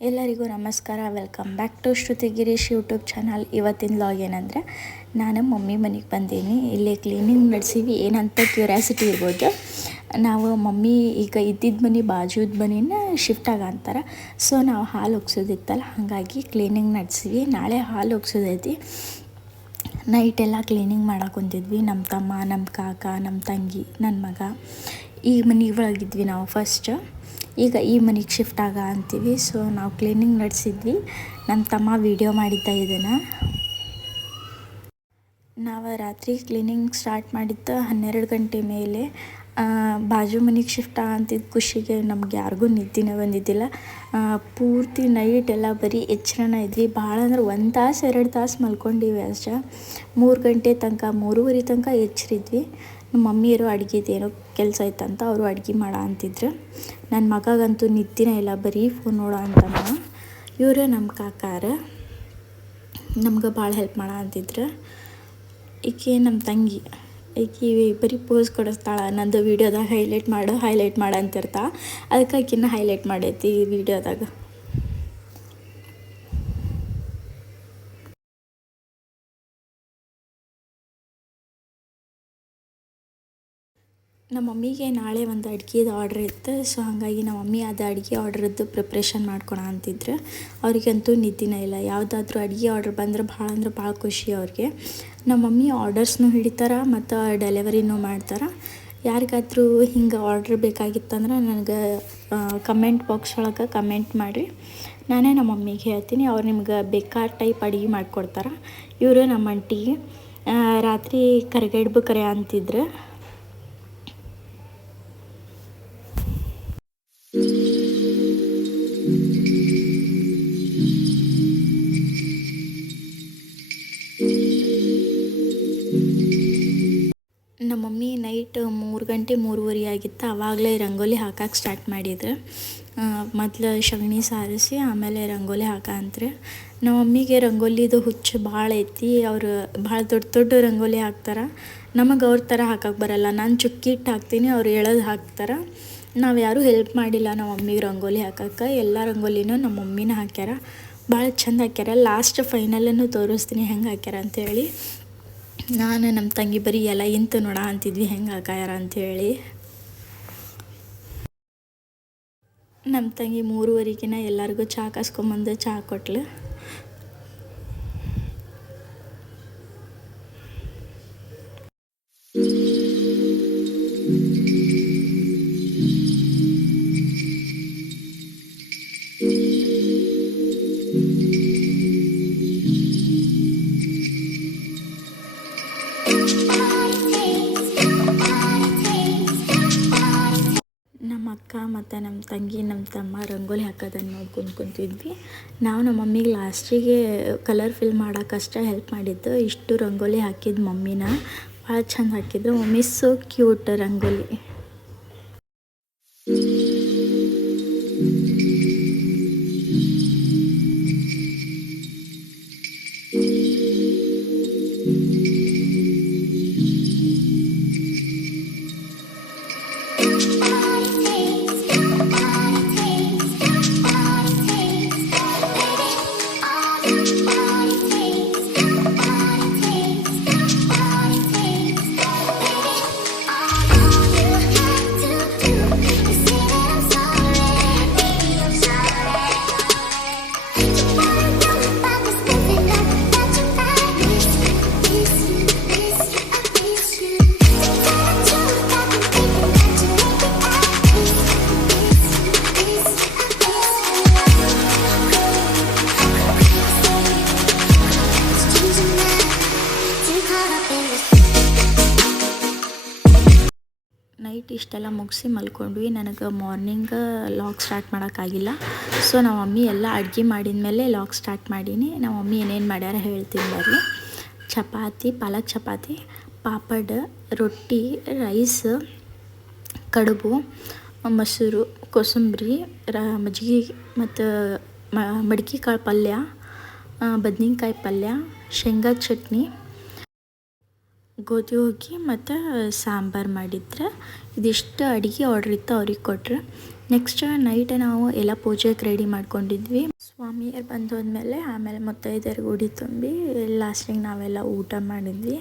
ಎಲ್ಲರಿಗೂ ನಮಸ್ಕಾರ. Welcome back to Shruti Girish YouTube channel. ಇವತ್ತಿನ ಲಾಗ್ ಏನಂದರೆ, ನಾನು ಮಮ್ಮಿ ಮನೆಗೆ ಬಂದೀನಿ. ಇಲ್ಲಿ ಕ್ಲೀನಿಂಗ್ ನಡೆಸೀವಿ. ಏನಂತ ಕ್ಯೂರಿಯಾಸಿಟಿ ಇರ್ಬೋದು. ನಾವು ಮಮ್ಮಿ ಈಗ ಇದ್ದಿದ್ದ ಮನೆ ಬಾಜುದ ಮನೆನ ಶಿಫ್ಟ್ ಆಗಂತಾರೆ. ಸೊ ನಾವು ಹಾಲು ಒಗ್ಸೋದಿತ್ತಲ್ಲ, ಹಾಗಾಗಿ ಕ್ಲೀನಿಂಗ್ ನಡೆಸೀವಿ. ನಾಳೆ ಹಾಲು ಒಗ್ಸೋದೈತಿ. ನೈಟೆಲ್ಲ ಕ್ಲೀನಿಂಗ್ ಮಾಡಕ್ಕೆ ಕುಂತಿದ್ವಿ. ನಮ್ಮ ತಮ್ಮ, ನಮ್ಮ ಕಾಕ, ನಮ್ಮ ತಂಗಿ, ನನ್ನ ಮಗ. ಈ ಮನೆ ಒಳಗಿದ್ವಿ ನಾವು ಫಸ್ಟ್. ಈಗ ಈ ಮನೆಗೆ ಶಿಫ್ಟ್ ಅಂತೀವಿ. ಸೊ ನಾವು ಕ್ಲೀನಿಂಗ್ ನಡೆಸಿದ್ವಿ. ನಮ್ಮ ತಮ್ಮ ವಿಡಿಯೋ ಮಾಡಿದ್ದ ಇದನ್ನು. ನಾವು ರಾತ್ರಿ ಕ್ಲೀನಿಂಗ್ ಸ್ಟಾರ್ಟ್ ಮಾಡಿದ್ದು 12 ಗಂಟೆ ಮೇಲೆ. ಬಾಜು ಮನೆಗೆ ಶಿಫ್ಟ್ ಅಂತಿದ್ದ ಖುಷಿಗೆ ನಮ್ಗೆ ಯಾರಿಗೂ ನಿದ್ದೆನೇ ಬಂದಿದ್ದಿಲ್ಲ. ಪೂರ್ತಿ ನೈಟ್ ಎಲ್ಲ ಬರೀ ಎಚ್ಚರನ ಇದ್ವಿ. ಭಾಳ ಅಂದ್ರೆ 1 ತಾಸು 2 ತಾಸು ಮಲ್ಕೊಂಡಿವಿ ಅಷ್ಟೇ. 3 ಗಂಟೆ ತನಕ, 3:30 ತನಕ ಎಚ್ಚರಿದ್ವಿ. ನಮ್ಮ ಮಮ್ಮಿಯರು ಅಡುಗೆದೇನೋ ಕೆಲಸ ಇತ್ತಂತ ಅವರು ಅಡುಗೆ ಮಾಡ ಅಂತಿದ್ರು. ನನ್ನ ಮಗಗಂತೂ ನಿದ್ದೆನೇ ಇಲ್ಲ, ಬರೀ ಫೋನ್ ನೋಡೋ ಅಂತಾನ. ಇವರೇ ನಮ್ಮ ಕಾಕಾರ, ನಮ್ಗೆ ಭಾಳ ಹೆಲ್ಪ್ ಮಾಡ ಅಂತಿದ್ರು. ಈಕೆ ನಮ್ಮ ತಂಗಿ. ಈಕೆ ಬರೀ ಪೋಸ್ ಕೊಡಿಸ್ತಾಳೆ. ನಂದು ವೀಡಿಯೋದಾಗ ಹೈಲೈಟ್ ಮಾಡು ಅಂತಿರ್ತಾ. ಅದಕ್ಕೆ ಆಕಿನ್ನ ಹೈಲೈಟ್ ಮಾಡೈತಿ ಈ ವಿಡಿಯೋದಾಗ. ನಮ್ಮ ಮಮ್ಮಿಗೆ ನಾಳೆ ಒಂದು ಅಡುಗೆದು ಆರ್ಡ್ರ್ ಇತ್ತು. ಸೊ ಹಾಗಾಗಿ ನಮ್ಮ ಮಮ್ಮಿ ಅದು ಅಡುಗೆ ಆರ್ಡ್ರದ್ದು ಪ್ರಿಪ್ರೇಷನ್ ಮಾಡ್ಕೊಳ ಅಂತಿದ್ರು. ಅವ್ರಿಗಂತೂ ನಿದ್ದೆನೇ ಇಲ್ಲ. ಯಾವುದಾದ್ರೂ ಅಡುಗೆ ಆರ್ಡ್ರ್ ಬಂದ್ರೆ ಭಾಳ ಖುಷಿ ಅವ್ರಿಗೆ. ನಮ್ಮ ಮಮ್ಮಿ ಆರ್ಡರ್ಸ್ನೂ ಹಿಡಿತಾರೆ ಮತ್ತು ಡೆಲಿವರಿನೂ ಮಾಡ್ತಾರೆ. ಯಾರಿಗಾದ್ರೂ ಹಿಂಗೆ ಆರ್ಡ್ರ್ ಬೇಕಾಗಿತ್ತಂದ್ರೆ ನನಗೆ ಕಮೆಂಟ್ ಬಾಕ್ಸ್ ಒಳಗೆ ಕಮೆಂಟ್ ಮಾಡಿರಿ. ನಾನೇ ನಮ್ಮ ಮಮ್ಮಿಗೆ ಹೇಳ್ತೀನಿ, ಅವ್ರು ನಿಮ್ಗೆ ಬೇಕಾದ ಟೈಪ್ ಅಡುಗೆ ಮಾಡಿಕೊಡ್ತಾರೆ. ಇವರು ನಮ್ಮ ಅಂಟಿಗೆ ರಾತ್ರಿ ಕರಿಗಡ್ಬು ಕರೆ ಅಂತಿದ್ರು. ನಮ್ಮ ಮಮ್ಮಿ ನೈಟ್ 3 ಗಂಟೆ 3:30 ಆಗಿತ್ತು. ಆವಾಗಲೇ ರಂಗೋಲಿ ಹಾಕಕ್ಕೆ ಸ್ಟಾರ್ಟ್ ಮಾಡಿದ್ರು. ಮೊದಲು ಸಗಣಿ ಸಾರಿಸಿ ಆಮೇಲೆ ರಂಗೋಲಿ ಹಾಕಂತ್ರಿ. ನಮ್ಮ ಮಮ್ಮಿಗೆ ರಂಗೋಲಿದು ಹುಚ್ಚು ಭಾಳ ಐತಿ. ಅವರು ಭಾಳ ದೊಡ್ಡ ರಂಗೋಲಿ ಹಾಕ್ತಾರೆ. ನಮಗೆ ಅವ್ರ ಥರ ಹಾಕಕ್ಕೆ ಬರಲ್ಲ. ನಾನು ಚುಕ್ಕಿಟ್ಟು ಹಾಕ್ತೀನಿ, ಅವ್ರು ಎಳೆದು ಹಾಕ್ತಾರೆ. ನಾವು ಯಾರೂ ಹೆಲ್ಪ್ ಮಾಡಿಲ್ಲ ನಮ್ಮ ಮಮ್ಮಿಗೆ ರಂಗೋಲಿ ಹಾಕಕ್ಕೆ. ಎಲ್ಲ ರಂಗೋಲಿನೂ ನಮ್ಮ ಮಮ್ಮಿನ ಹಾಕ್ಯಾರ. ಭಾಳ ಚಂದ ಹಾಕ್ಯಾರ. ಲಾಸ್ಟ್ ಫೈನಲನ್ನು ತೋರಿಸ್ತೀನಿ ಹೆಂಗೆ ಹಾಕ್ಯಾರ ಅಂಥೇಳಿ. ನಾನು ನಮ್ಮ ತಂಗಿ ಬರೀ ಎಲ್ಲ ಇಂತು ನೋಡ ಅಂತಿದ್ವಿ ಹೆಂಗೆ ಹಾಕ್ಯಾರ ಅಂಥೇಳಿ. ನಮ್ಮ ತಂಗಿ 3:30ಕಿನ ಎಲ್ಲರಿಗೂ ಚಹಾ ಕಾಸ್ಕೊಂಬಂದು ಚಹಾ ಕೊಟ್ಲು. ನಮ್ಮ ಅಕ್ಕ ಮತ್ತು ನಮ್ಮ ತಂಗಿ, ನಮ್ಮ ತಮ್ಮ ರಂಗೋಲಿ ಹಾಕೋದನ್ನು ನೋಡ್ಕೊಂಡು ಕುಂತಿದ್ವಿ. ನಾವು ನಮ್ಮ ಮಮ್ಮಿಗೆ ಲಾಸ್ಟಿಗೆ ಕಲರ್ ಫಿಲ್ ಮಾಡೋಕ್ಕಷ್ಟೇ ಹೆಲ್ಪ್ ಮಾಡಿದ್ದು. ಇಷ್ಟು ರಂಗೋಲಿ ಹಾಕಿದ್ದು ಮಮ್ಮಿನ ಭಾಳ ಚಂದ ಹಾಕಿದ್ರು. Mummy so cute rangoli. Night ಇಷ್ಟೆಲ್ಲ ಮುಗಿಸಿ ಮಲ್ಕೊಂಡ್ವಿ. ನನಗೆ ಮಾರ್ನಿಂಗ್ ಲಾಗ್ ಸ್ಟಾರ್ಟ್ ಮಾಡೋಕ್ಕಾಗಿಲ್ಲ. ಸೊ ನಮ್ಮ ಮಮ್ಮಿ ಎಲ್ಲ ಅಡುಗೆ ಮಾಡಿದ ಮೇಲೆ ಲಾಗ್ ಸ್ಟಾರ್ಟ್ ಮಾಡೀನಿ. ನಮ್ಮ ಮಮ್ಮಿ ಏನೇನು ಮಾಡ್ಯಾರ ಹೇಳ್ತೀನಿ ಬರ್ರಿ. ಚಪಾತಿ, ಪಾಲಕ್ ಚಪಾತಿ, ಪಾಪಡ್, ರೊಟ್ಟಿ, ರೈಸ್, ಕಡುಬು, ಮೊಸರು, ಕೋಸಂಬರಿ, ಮಜ್ಜಿಗೆ ಮತ್ತು ಮಡಿಕೆ ಕಾಳು ಪಲ್ಯ, ಬದ್ನಿಕಾಯಿ ಪಲ್ಯ, ಶೇಂಗಾ ಚಟ್ನಿ, ಗೋಧಿ ಹುಗ್ಗಿ ಮತ್ತು ಸಾಂಬಾರು ಮಾಡಿದ್ರೆ. ಇದಿಷ್ಟು ಅಡುಗೆ ಆರ್ಡ್ರ್ ಇತ್ತು, ಅವ್ರಿಗೆ ಕೊಟ್ಟರೆ. ನೆಕ್ಸ್ಟ್ ನೈಟ್ ನಾವು ಎಲ್ಲ ಪೂಜೆಗೆ ರೆಡಿ ಮಾಡ್ಕೊಂಡಿದ್ವಿ. ಸ್ವಾಮಿಯರು ಬಂದು ಹೋದ್ಮೇಲೆ ಆಮೇಲೆ ಮುತ್ತೈದೆಯರಿಗೆ ಉಡಿ ತುಂಬಿ ಲಾಸ್ಟಿಗೆ ನಾವೆಲ್ಲ ಊಟ ಮಾಡಿದ್ವಿ.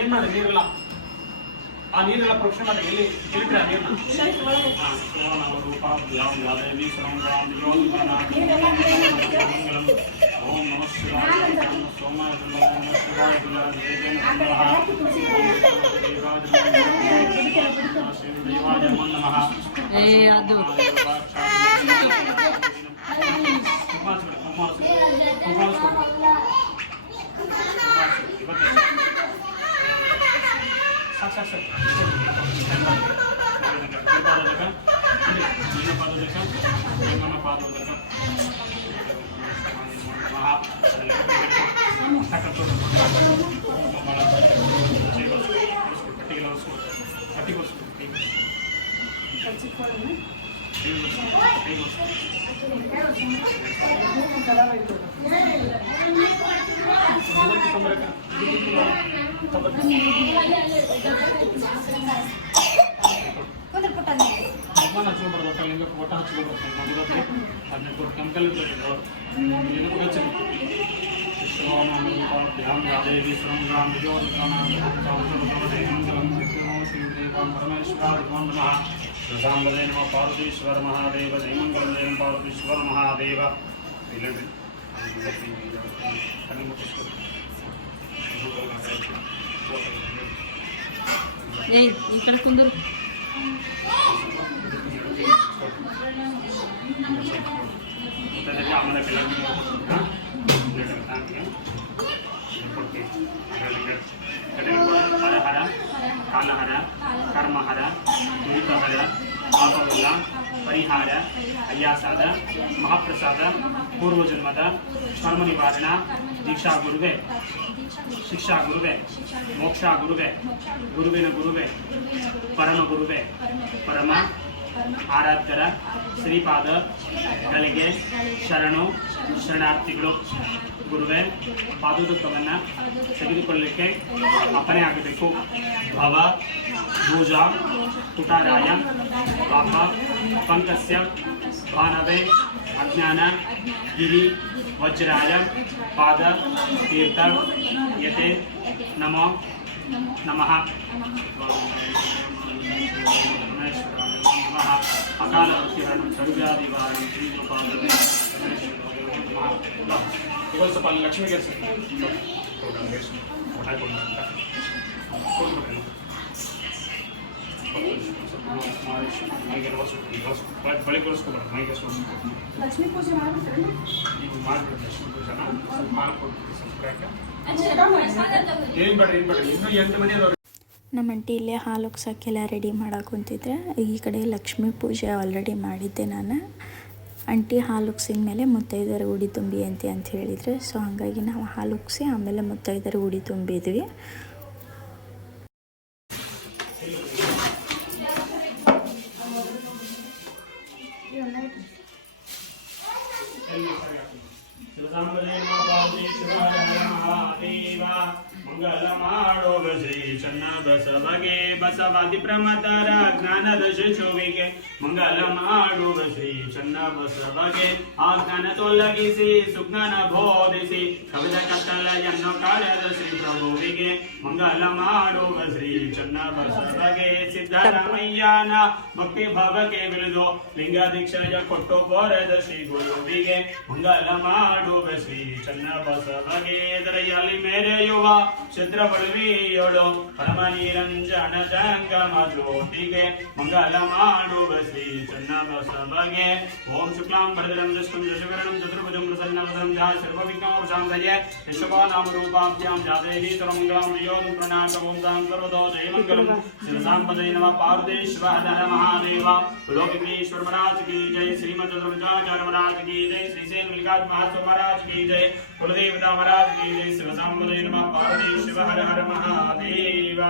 ಏನ್ ಮಾಡಿ ನೀರೆಲ್ಲ ಆ ನೀರೆಲ್ಲ ಪ್ರೋಕ್ಷಣೆ ಮಾಡಿ ಎಲ್ಲಿ ಎಲ್ಲಿದ್ರೆ ಆ ನೀರನ್ನ ಓಂ ನಮಃ ಶಿವಾಯ ಸೋಮಾಯ ಅದು ಪಾರ್ವತೀಶ್ವರ ಮಹಾದೇವ ಜಯಮಂಗಲ ಪಾರ್ವತೀಶ್ವರ ಮಹಾದೇವ ಈ ಕಡೆ ಕುಂದ್ರು ಆಮೇಲೆ ಹರಹರ ಕಾಲಹರ ಕರ್ಮಹರ ಭೂತಹರ ಪಾಪವಲ್ಲ ಪರಿಹಾರ ಅಯ್ಯಾಸಾದ ಮಹಾಪ್ರಸಾದ ಪೂರ್ವಜನ್ಮದ ಕರ್ಮ ನಿವಾರಣ ದೀಕ್ಷಾ ಗುರುವೆ ಶಿಕ್ಷಾ ಗುರುವೆ ಮೋಕ್ಷ ಗುರುವೆ ಗುರುವಿನ ಗುರುವೆ ಪರಮ ಗುರುವೆ ಪರಮ ಆರಾಧ್ಯರ ಶ್ರೀಪಾದಗಳಿಗೆ ಶರಣು ಶರಣಾರ್ಥಿಗಳು. ಗುರುವೆ ಪಾದದುಃಖವನ್ನು ತೆಗೆದುಕೊಳ್ಳಲಿಕ್ಕೆ ಅಪ್ಪಣೆ ಆಗಬೇಕು. ಭವ ಭೂಜ ಕುಟಾರಾಯ ಪಾಪ ಪಂಕಸ್ಯ ಭಾನವೇ ಅಜ್ಞಾನ ಗಿರಿ ವಜ್ರಾಯ ಪಾದ ತೀರ್ಥ ಯತೆ ನಮೋ ನಮಃ. ಅಕಾಲ ವೃತ್ತಿಗಳನ್ನು ಸರ್ವ್ಯಾದಿವಾರಣಿ ಶ್ರೀಪಾದವೇ ಇವಾಗ ಸ್ವಲ್ಪ ಅಲ್ಲಿ ಲಕ್ಷ್ಮಿಗೆ ಲಕ್ಷ್ಮೀ ಪೂಜೆ ಮಾಡ್ಬಿಟ್ರೆ ಈಗ ಮಾಡ್ಬಿಟ್ಟು ಲಕ್ಷ್ಮೀ ಪೂಜೆನ ಮಾಡ್ಕೊಡ್ತೀವಿ ಸಂಸ್ಕಾರಕ್ಕೆ ಏನು ಬೇಡ್ರಿ ಇನ್ನೂ 8 ಮಂದಿ ಅದಾವ್ರಿ. ನಮ್ಮ ಅಂಟಿ ಇಲ್ಲೇ ಹಾಲು ಉಗ್ಸೋಕ್ಕೆಲ್ಲ ರೆಡಿ ಮಾಡಕ್ಕೆ ಕುಂತಿದ್ರೆ ಈ ಕಡೆ ಲಕ್ಷ್ಮೀ ಪೂಜೆ ಆಲ್ರೆಡಿ ಮಾಡಿದ್ದೆ ನಾನು. ಅಂಟಿ ಹಾಲು ಉಗ್ಸಿದ ಮೇಲೆ ಮುತ್ತೈದೆಯರಿಗೆ ಉಡಿ ತುಂಬಿ ಅಂತ ಹೇಳಿದರೆ, ಸೊ ಹಾಗಾಗಿ ನಾವು ಹಾಲು ಉಗ್ಸಿ ಆಮೇಲೆ ಮುತ್ತೈದೆಯರಿಗೆ ಉಡಿ ತುಂಬಿದ್ವಿ. ಮಂಗಲ ಮಾಡೋಗ ಶ್ರೀ ಚನ್ನ ಬಸವಗೆ ಬಸವಾದಿ ಪ್ರಮತರ ಜ್ಞಾನದ ಶಿಶುವಿಗೆ ಮಂಗಲ ಮಾಡುವ ಶ್ರೀ ಚನ್ನ ಬಸವಗೆ ಆ ಜ್ಞಾನ ತೊಲಗಿಸಿ ಸುಜ್ಞಾನ ಬೋಧಿಸಿ ಕವಿದ ಕತ್ತಲೆಯನ್ನು ಕಾಳದ ಶ್ರೀ ಪ್ರಭುವಿಗೆ ಮಂಗಲ ಮಾಡುವ ಶ್ರೀ ಚನ್ನ ಬಸವಗೆ ಸಿದ್ದರಾಮಯ್ಯನ ಭಕ್ತಿ ಭಾವಕ್ಕೆ ಬಿಳಿದು ಲಿಂಗ ದೀಕ್ಷೆಯ ಕೊಟ್ಟು ಬೋರದ ಶ್ರೀ ಗುರುವಿಗೆ ಮಂಗಲ ಮಾಡುವ ಶ್ರೀ ಚನ್ನ ಬಸವಗೆ ಎದರೆಯಲ್ಲಿ ಮೇರೆಯುವ ಚಿತ್ರಪಳವಿಯೋಳು ಪರಮ ನಿರಂಜನ ಜಂಗಮ ಜ್ಯೋತಿಗೆ ಮಂಗಲ ಮಾಡುವ ಶ್ರೀ ಚನ್ನಬಸವಗೆ. ಓಂ ಶುಕ್ಲಾಂ ಭರಧರಂ ದೃಷ್ಟಂ ದಶಕರಣಂ ಚತುರ್ಭುಜಂ ಪ್ರಸನ್ನವದನಂ ಧ್ಯಾನ ಸರ್ವವಿಘ್ನೋಪಶಾಂತಯೇ. ವಿಶ್ವನಾಮರೂಪಾಭ್ಯಾಂ ಜಾತೇಹಿ ಸರ್ವಮಂಗಳಂ ಶ್ರೀಯೋಂ ಪ್ರಣಾತ ಓಂ ತಾಂ ಸರ್ವದೋ ಜಯಮಂಗಲಂ. ಶಿವಸಾಂಪದೈ ನಮಃ ಪಾರ್ವತೀಶ್ವರ ಹರ ಮಹಾದೇವ. लोकेश्वर महाराज की जय, श्रीमद चतुर्भुजाचार्य महाराज की जय, श्री सेन मल्लिकार्जुन महाराज महाराज की जय, कुलदेवता महाराज की जय. शिवसांबदे नमः पार्वतीश्वर हर हर महादेव.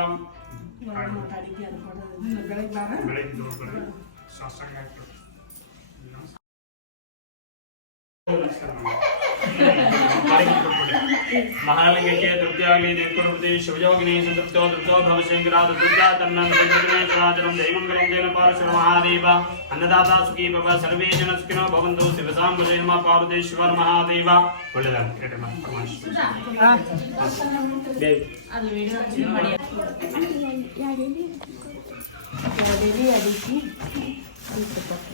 महालिंगे तृतीयाग्नि देवकुरुते शिवयोगिनी संतप्तो तृप्तो भवशंकराद दुर्गा तन्नं चराचरं जयमंगलं जयन पार्श्व महादेव. अन्नदाता सुखी भव सर्वे जन सुखिनो भवन्तु. शिवसांबदे नमः पार्वतीश्वर महादेव. ಒಳ್ಳೆದಾಗಿ ಕೇಳಿ ಪರಮೇಶ್ವರ ದೇವಿ ಅದು ವಿಡಿಯೋ ಮಾಡಿ ಯಾದೇವಿ ಅದಕ್ಕೆ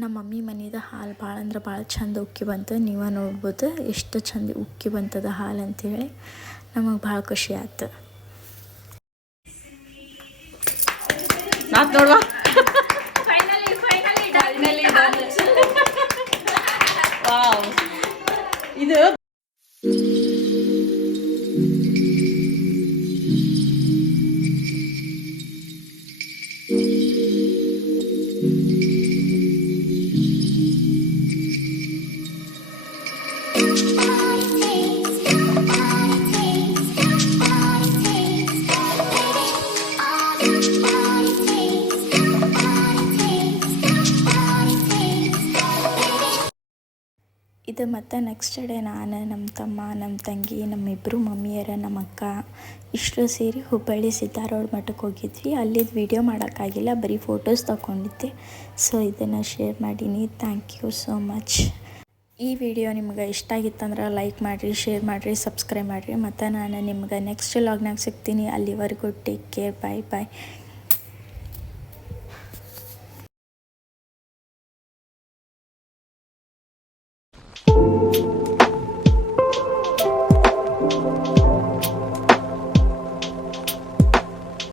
ನಮ್ಮ ಮಮ್ಮಿ ಮನೆಯದು ಹಾಲು ಭಾಳ ಅಂದ್ರೆ ಭಾಳ ಚಂದ ಉಕ್ಕಿ ಬಂತು. ನೀವು ನೋಡ್ಬೋದು ಎಷ್ಟು ಚಂದ ಉಕ್ಕಿ ಬಂತದ ಹಾಲು ಅಂಥೇಳಿ. ನಮಗೆ ಭಾಳ ಖುಷಿ ಆಯ್ತು. ನಾತ್ ನೋಡುವ ಇದು ಇದು ಮತ್ತು ನೆಕ್ಸ್ಟ್ ಡೇ ನಾನು, ನಮ್ಮ ತಮ್ಮ, ನಮ್ಮ ತಂಗಿ, ನಮ್ಮಿಬ್ಬರು ಮಮ್ಮಿಯರ, ನಮ್ಮ ಅಕ್ಕ ಇಷ್ಟು ಸೇರಿ ಹುಬ್ಬಳ್ಳಿ ಸಿದ್ದಾರೂಢ ಮಠಕ್ಕೆ ಹೋಗಿದ್ವಿ. ಅಲ್ಲಿದ್ದು ವೀಡಿಯೋ ಮಾಡೋಕ್ಕಾಗಿಲ್ಲ, ಬರೀ ಫೋಟೋಸ್ ತಗೊಂಡಿದ್ದೆ. ಸೊ ಇದನ್ನು ಶೇರ್ ಮಾಡೀನಿ. Thank you so much. ಈ ವಿಡಿಯೋ ನಿಮ್ಗೆ ಇಷ್ಟ ಆಗಿತ್ತಂದ್ರೆ ಲೈಕ್ ಮಾಡಿರಿ, ಶೇರ್ ಮಾಡಿರಿ, ಸಬ್ಸ್ಕ್ರೈಬ್ ಮಾಡಿರಿ. ಮತ್ತು ನಾನು ನಿಮ್ಗೆ ನೆಕ್ಸ್ಟ್ ವ್ಲಾಗ್ನಾಗ ಸಿಗ್ತೀನಿ. ಅಲ್ಲಿವರೆಗೂ ಟೇಕ್ ಕೇರ್. ಬಾಯ್ ಬಾಯ್.